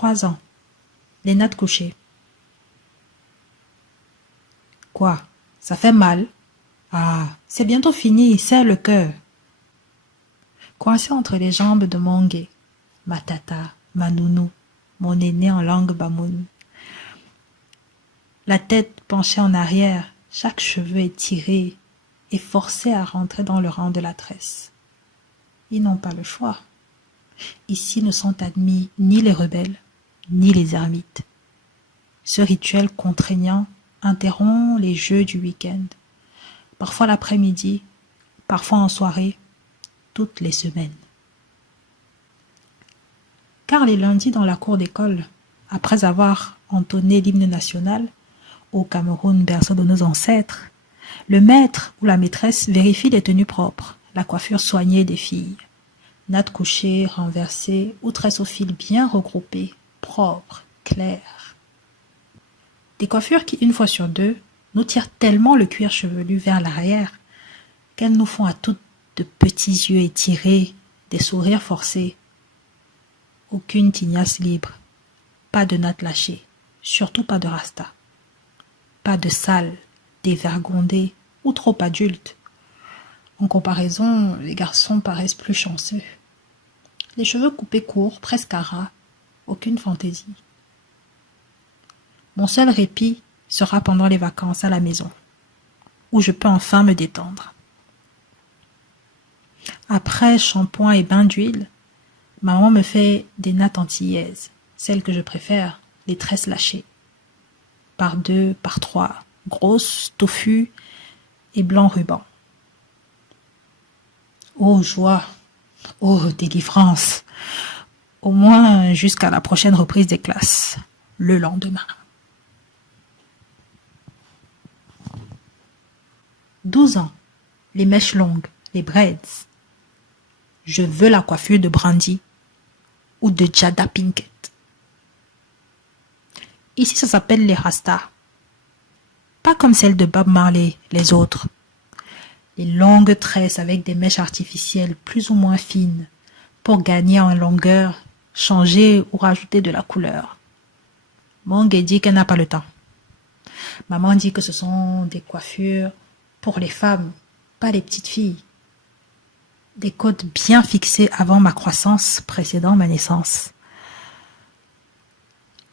3 ans. Les nattes couchées. Quoi? Ça fait mal? Ah, c'est bientôt fini, serre le cœur. Coincé entre les jambes de Mongué, ma tata, ma nounou, mon aîné en langue bamoun. La tête penchée en arrière, chaque cheveu étiré et forcé à rentrer dans le rang de la tresse. Ils n'ont pas le choix. Ici ne sont admis ni les rebelles, ni les ermites. Ce rituel contraignant interrompt les jeux du week-end. Parfois l'après-midi, parfois en soirée, toutes les semaines. Car les lundis dans la cour d'école, après avoir entonné l'hymne national, au Cameroun, berceau de nos ancêtres, le maître ou la maîtresse vérifie les tenues propres, la coiffure soignée des filles. Nattes couchées, renversées ou tresses au fil bien regroupées, propres, claires. Des coiffures qui, une fois sur deux, nous tirent tellement le cuir chevelu vers l'arrière qu'elles nous font à toutes de petits yeux étirés, des sourires forcés. Aucune tignasse libre, pas de nattes lâchées, surtout pas de rasta. Pas de sales, dévergondés ou trop adultes. En comparaison, les garçons paraissent plus chanceux. Les cheveux coupés courts, presque à ras, aucune fantaisie. Mon seul répit sera pendant les vacances à la maison, où je peux enfin me détendre. Après shampoing et bain d'huile, maman me fait des nattes antillaises, celles que je préfère, les tresses lâchées. Par 2, par 3, grosses, touffues et blanc ruban. Oh joie, oh délivrance, au moins jusqu'à la prochaine reprise des classes, le lendemain. 12 ans, les mèches longues, les braids. Je veux la coiffure de Brandy ou de Jada Pinkett. Ici, ça s'appelle les rastas. Pas comme celle de Bob Marley, les autres. Les longues tresses avec des mèches artificielles plus ou moins fines pour gagner en longueur, changer ou rajouter de la couleur. Mongué dit qu'elle n'a pas le temps. Maman dit que ce sont des coiffures pour les femmes, pas les petites filles. Des codes bien fixés avant ma croissance, précédant ma naissance.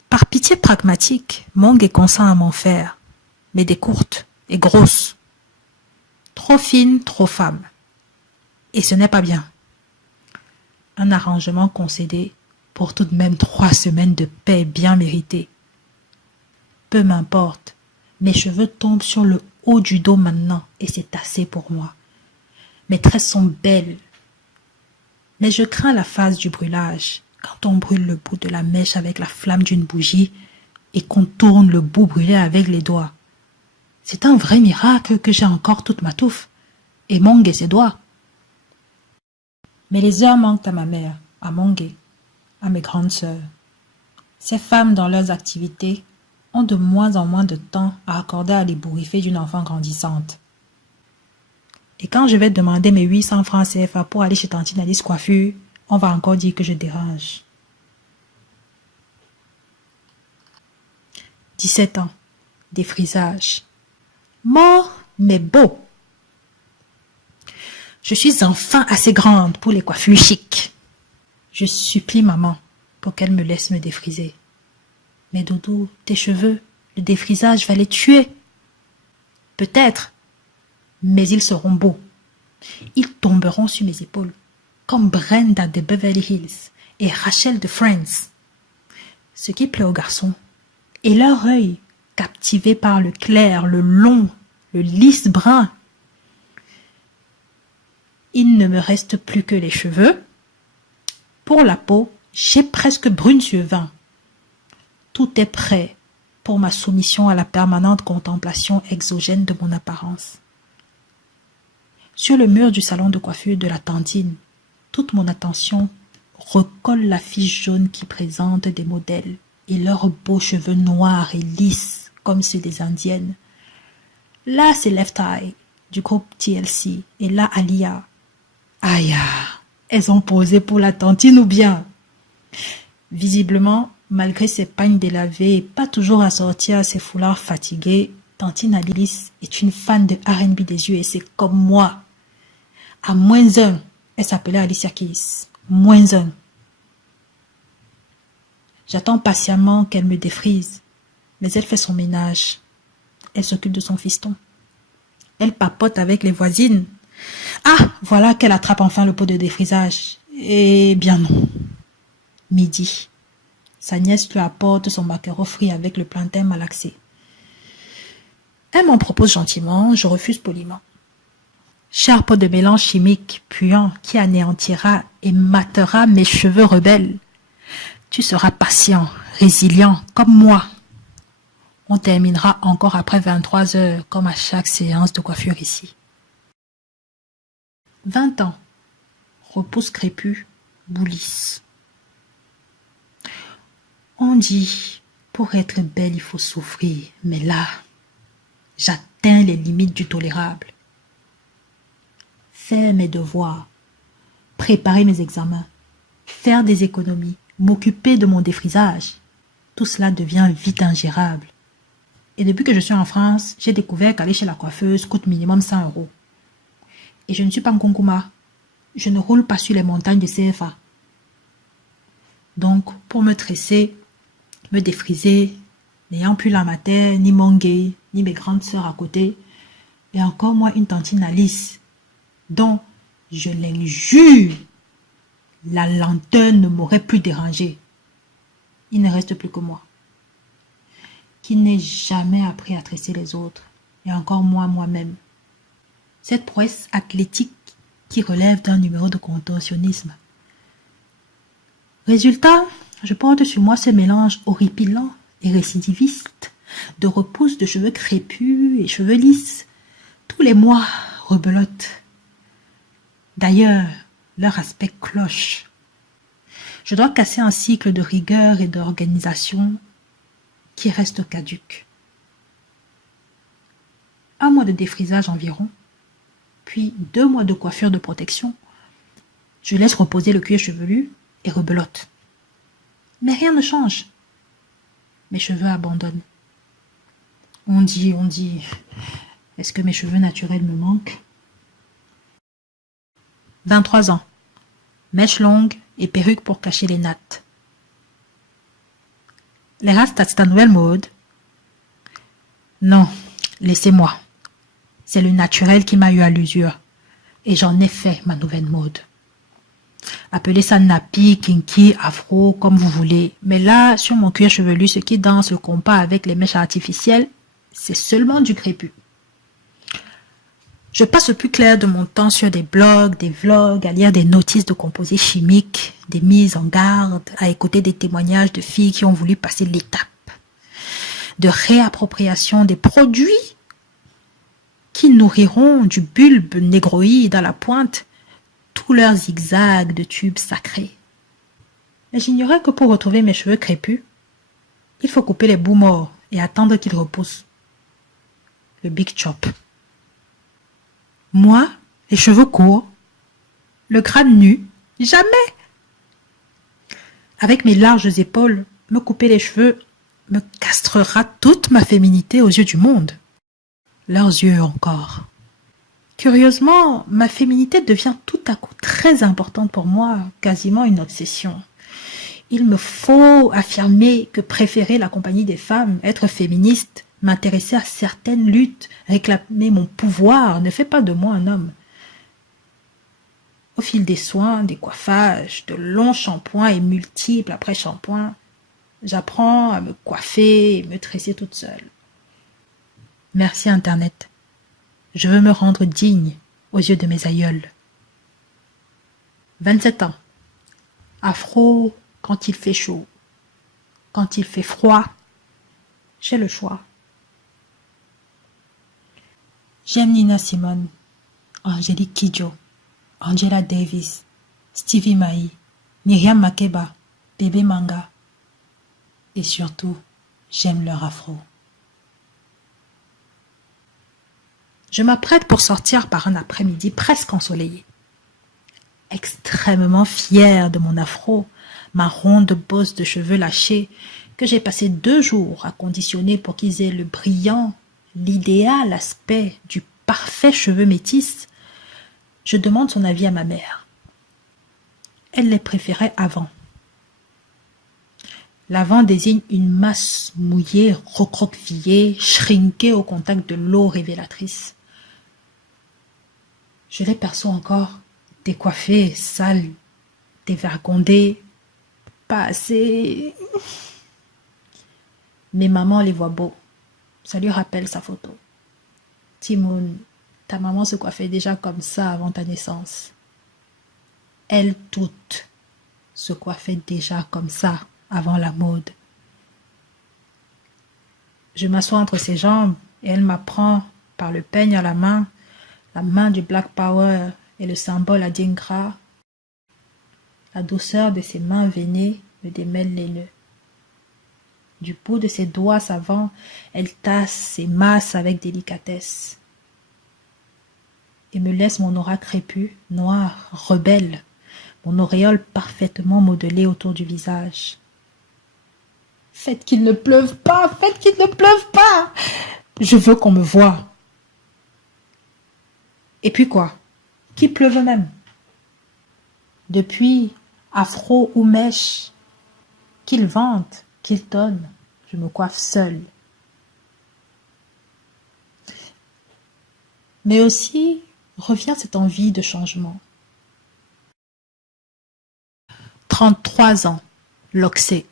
Par pitié pragmatique, Mongué consent à m'en faire, mais des courtes et grosses. Trop fines, trop femme. Et ce n'est pas bien. Un arrangement concédé pour tout de même 3 semaines de paix bien méritée. Peu m'importe, mes cheveux tombent sur le haut du dos maintenant et c'est assez pour moi. Mes tresses sont belles, mais je crains la phase du brûlage, quand on brûle le bout de la mèche avec la flamme d'une bougie et qu'on tourne le bout brûlé avec les doigts. C'est un vrai miracle que j'ai encore toute ma touffe et Mongué ses doigts. Mais les heures manquent à ma mère, à Mongué, à mes grandes sœurs. Ces femmes, dans leurs activités, ont de moins en moins de temps à accorder à l'ébouriffé d'une enfant grandissante. Et quand je vais demander mes 800 francs CFA pour aller chez Tantine Alice Coiffure, on va encore dire que je dérange. 17 ans, défrisage. Mort, mais beau. Je suis enfin assez grande pour les coiffures chic. Je supplie maman pour qu'elle me laisse me défriser. Mais Doudou, tes cheveux, le défrisage va les tuer. Peut-être, mais ils seront beaux. Ils tomberont sur mes épaules, comme Brenda de Beverly Hills et Rachel de Friends. Ce qui plaît aux garçons est leur œil, captivé par le clair, le long, le lisse brun. Il ne me reste plus que les cheveux. Pour la peau, j'ai presque brune sur vin. Tout est prêt pour ma soumission à la permanente contemplation exogène de mon apparence. Sur le mur du salon de coiffure de la Tantine, toute mon attention recolle l'affiche jaune qui présente des modèles et leurs beaux cheveux noirs et lisses comme ceux des Indiennes. Là, c'est Left Eye du groupe TLC et là, Alia. Aïe, elles ont posé pour la Tantine ou bien? Visiblement, Malgré ses pagnes délavées et pas toujours assorties à ses foulards fatigués, Tantine Alice est une fan de R&B des yeux et c'est comme moi. À -1, elle s'appelait Alicia Keys. -1. J'attends patiemment qu'elle me défrise, mais elle fait son ménage. Elle s'occupe de son fiston. Elle papote avec les voisines. Ah, voilà qu'elle attrape enfin le pot de défrisage. Eh bien non. Midi. Sa nièce lui apporte son maquereau frit avec le plantain malaxé. Elle m'en propose gentiment, je refuse poliment. Cher pot de mélange chimique, puant, qui anéantira et matera mes cheveux rebelles. Tu seras patient, résilient, comme moi. On terminera encore après 23 heures, comme à chaque séance de coiffure ici. 20 ans. Repousse crépue, boulisse. On dit, pour être belle, il faut souffrir. Mais là, j'atteins les limites du tolérable. Faire mes devoirs, préparer mes examens, faire des économies, m'occuper de mon défrisage, tout cela devient vite ingérable. Et depuis que je suis en France, j'ai découvert qu'aller chez la coiffeuse coûte minimum 100 €. Et je ne suis pas en Nkonkuma. Je ne roule pas sur les montagnes de CFA. Donc, pour me tresser, me défriser, n'ayant plus la mater, ni mon gay, ni mes grandes sœurs à côté, et encore moi une tantine Alice, dont je l'injure, la lenteur ne m'aurait plus dérangé. Il ne reste plus que moi, qui n'ai jamais appris à tresser les autres, et encore moi-même. Cette prouesse athlétique qui relève d'un numéro de contorsionnisme. Résultat, je porte sur moi ce mélange horripilant et récidiviste de repousse de cheveux crépus et cheveux lisses. Tous les mois rebelote. D'ailleurs, leur aspect cloche. Je dois casser un cycle de rigueur et d'organisation qui reste caduque. 1 mois de défrisage environ, puis 2 mois de coiffure de protection. Je laisse reposer le cuir chevelu et rebelote. Mais rien ne change. Mes cheveux abandonnent. On dit, est-ce que mes cheveux naturels me manquent? 23 ans. Mèches longues et perruque pour cacher les nattes. Les rastas, c'est ta nouvelle mode? Non, laissez-moi. C'est le naturel qui m'a eu à l'usure. Et j'en ai fait ma nouvelle mode. Appelez ça nappy, kinky, afro, comme vous voulez. Mais là, sur mon cuir chevelu, ce qui danse le compas avec les mèches artificielles, c'est seulement du crépus. Je passe le plus clair de mon temps sur des blogs, des vlogs, à lire des notices de composés chimiques, des mises en garde, à écouter des témoignages de filles qui ont voulu passer l'étape de réappropriation des produits qui nourriront du bulbe négroïde à la pointe tous leurs zigzags de tubes sacrés. Mais j'ignorais que pour retrouver mes cheveux crépus, il faut couper les bouts morts et attendre qu'ils repoussent. Le Big Chop. Moi, les cheveux courts, le crâne nu, jamais. Avec mes larges épaules, me couper les cheveux me castrera toute ma féminité aux yeux du monde. Leurs yeux encore. Curieusement, ma féminité devient tout à coup très importante pour moi, quasiment une obsession. Il me faut affirmer que préférer la compagnie des femmes, être féministe, m'intéresser à certaines luttes, réclamer mon pouvoir ne fait pas de moi un homme. Au fil des soins, des coiffages, de longs shampoings et multiples après shampoings, j'apprends à me coiffer et me tresser toute seule. Merci Internet. Je veux me rendre digne aux yeux de mes aïeuls. 27 ans. Afro quand il fait chaud. Quand il fait froid, j'ai le choix. J'aime Nina Simone, Angélique Kidjo, Angela Davis, Stevie Mai, Myriam Makeba, Bébé Manga. Et surtout, j'aime leur afro. Je m'apprête pour sortir par un après-midi presque ensoleillé. Extrêmement fière de mon afro, ma ronde bosse de cheveux lâchés, que j'ai passé 2 jours à conditionner pour qu'ils aient le brillant, l'idéal aspect du parfait cheveu métis, je demande son avis à ma mère. Elle les préférait avant. L'avant désigne une masse mouillée, recroquevillée, shrinkée au contact de l'eau révélatrice. Je les perçois encore décoiffés, sales, dévergondés, pas assez. Mais maman les voit beaux. Ça lui rappelle sa photo. Timoun, ta maman se coiffait déjà comme ça avant ta naissance. Elles toutes se coiffaient déjà comme ça avant la mode. Je m'assois entre ses jambes et elle m'apprend par le peigne à la main du Black Power et le symbole Adinkra. La douceur de ses mains veinées me démêle les nœuds. Du bout de ses doigts savants, elle tasse ses masses avec délicatesse et me laisse mon aura crépue, noire, rebelle, mon auréole parfaitement modelée autour du visage. Faites qu'il ne pleuve pas, faites qu'il ne pleuve pas. Je veux qu'on me voie. Et puis quoi? Qu'il pleuve même. Depuis, afro ou mèche, qu'il vente, qu'il tonne, je me coiffe seule. Mais aussi revient cette envie de changement. 33 ans, Loxé.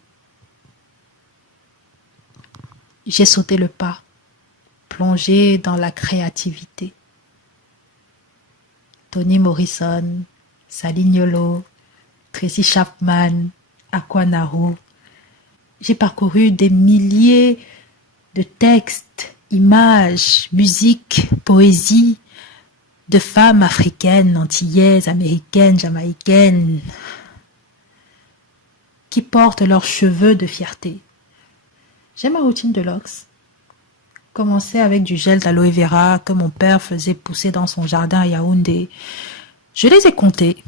J'ai sauté le pas, plongé dans la créativité. Toni Morrison, Salignolo, Tracy Chapman, Aquanaru. J'ai parcouru des milliers de textes, images, musiques, poésies de femmes africaines, antillaises, américaines, jamaïcaines, qui portent leurs cheveux de fierté. J'ai ma routine de Lox. Commencer avec du gel d'aloe vera que mon père faisait pousser dans son jardin à Yaoundé. Je les ai comptés,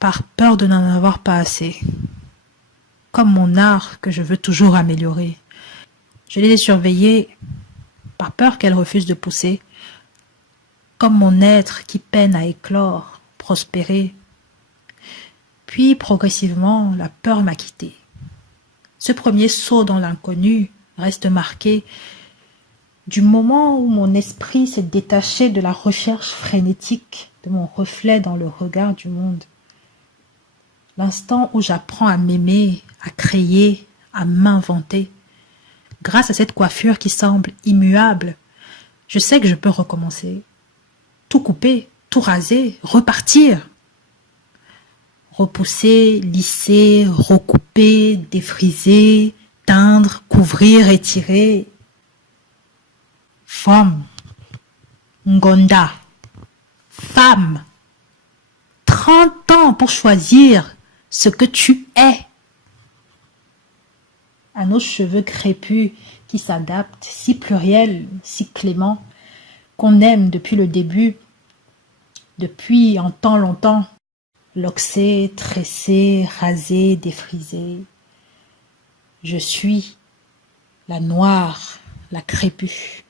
par peur de n'en avoir pas assez. Comme mon art que je veux toujours améliorer. Je les ai surveillés, par peur qu'elles refusent de pousser. Comme mon être qui peine à éclore, prospérer. Puis, progressivement, la peur m'a quitté. Ce premier saut dans l'inconnu reste marqué du moment où mon esprit s'est détaché de la recherche frénétique de mon reflet dans le regard du monde. L'instant où j'apprends à m'aimer, à créer, à m'inventer. Grâce à cette coiffure qui semble immuable, je sais que je peux recommencer. Tout couper, tout raser, repartir. Repousser, lisser, recouper, défriser, teindre, couvrir, étirer. Femme, Ngonda, femme, 30 ans pour choisir ce que tu es. À nos cheveux crépus qui s'adaptent, si pluriels, si cléments, qu'on aime depuis le début, depuis en temps longtemps, loxé, tressé, rasé, défrisé. Je suis la noire, la crépue.